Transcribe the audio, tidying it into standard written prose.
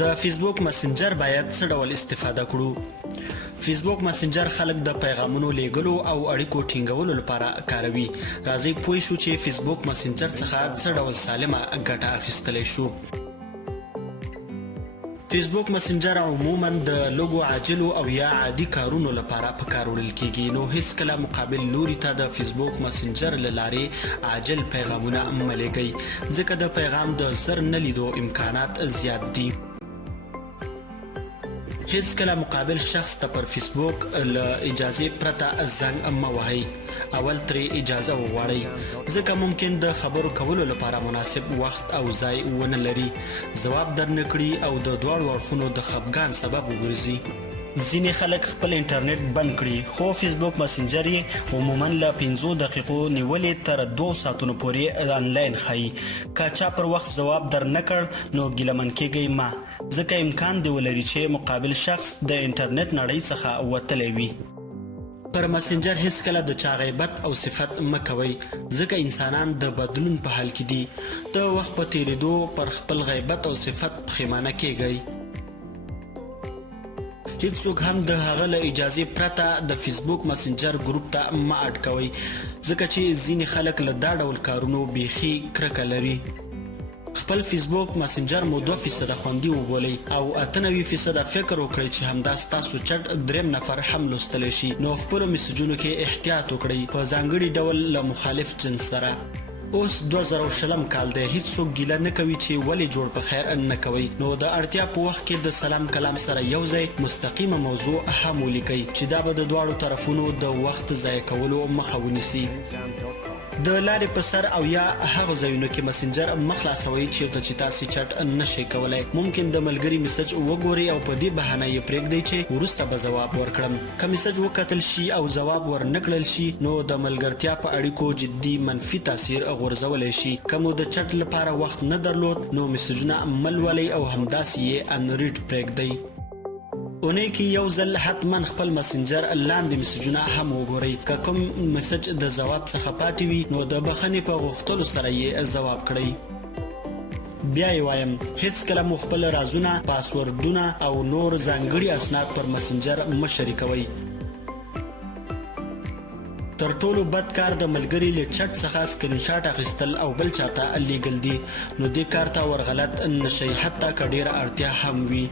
د فیسبوک مسنجر باید څه ډول استفاده کړو؟ فیسبوک مسنجر خلک د پیغامونو لیږلو او اړیکو ټینګولو لپاره کاروي. راځئ پوه شو چې فیسبوک مسنجر څخه څه ډول سالمه ګټه اخیستلی شو. فیسبوک مسنجر عموما د لږو عاجلو او یا عادي کارونو لپاره په کار وړل کیږي، نو هیڅکله مقابل لوري ته د فیسبوک مسنجر له لارې عاجل پیغامونه مه لیږئ، ځکه د پیغام د زر نه لیدو امکانات زیات دي. هیڅکله مقابل شخص ته پر فیسبوک له اجازې پرته زنګ مه وهئ، اول ترې اجازه وغواړئ، ځکه ممکن د خبرو کولو لپاره مناسب وخت او ځای ونه لري، ځواب درنه کړي او د دواړو اړخونو د خفګان سبب وګرځي. ځینې خلک خپل انټرنیټ بند کړي، خو فیسبوک مسنجر یې عموما له 5 دقیقو نیولې تر 2 ساعتونو پورې آنلاین ښیي. که چا پر وخت ځواب در نه کړ نو ګیلمن کیږئ مه، ځکه امکان دی ولري چې مقابل شخص د انټرنیټ نړۍ څخه وتلی وي. پر مسنجر هیڅکله د چا غیبت او صفت مه کوئ، ځکه انسانان د بدلون په حال کې دي. د وخت په تیریدو پر خپل غیبت او صفت پښیمانه کیږئ. هیڅوک هم د هغه له اجازې پرته د فیسبوک مسنجر ګروپ ته مه اډ کوئ، ځکه چې ځینې خلک له دا ډول کارونو بیخي کرکه لري. خپل فیسبوک مسنجر مو 2% خوندي وبولئ او 98% فکر وکړئ چې همدا ستاسو چټ دریم نفر هم لوستلی شي، نو خپلو میسجونو کې احتیاط وکړئ، په ځانګړي ډول له مخالف جنس سره. اوس 2020 کال دی، هیڅوک ګیله نه کوي چې ولې جوړ په خیر نه کوئ، نو د اړتیا په وخت کې د سلام کلام سره یو ځای مستقیمه موضوع هم ولیکئ، چې دا به د دواړو طرفونو د وخت ضایع کولو مخه ونیسي. د لارې په سر او یا هغه ځایونو کې مسنجر مه خلاصوئ چیرته چې تاسې چټ نشئ کولی. ممکن د ملګري میسج وګورئ او په دې بهانه یې پرېږدئ چې وروسته به ځواب ورکړم. که میسج وکتل شي او ځواب ورنه کړل شي نو د ملګرتیا په اړیکو جدي منفي تاثیر غورځولی شي. که مو د چټ لپاره وخت نه درلود نو میسجونه مه لولئ او همداسې یې انریډ پرېږدئ. اونۍ کې یو ځل حتما خپل مسنجر لاندې میسجونه هم وګورئ. که کوم میسج د ځواب څخه پاتې وي نو د بخښنې په غوښتلو سره یې ځواب کړئ. بیا یې وایم، هیڅکله مو خپل رازونه، پاسورډونه او نور ځانګړي اسناد پر مسنجر مه شریکوئ. تر ټولو بد کار د ملګري له چټ څخه سکرین شاټ اخیستل او بل چاته لیږل دي، نو دې کار ته ورغلط نشئ، حتی که ډیره اړتیا هم وي.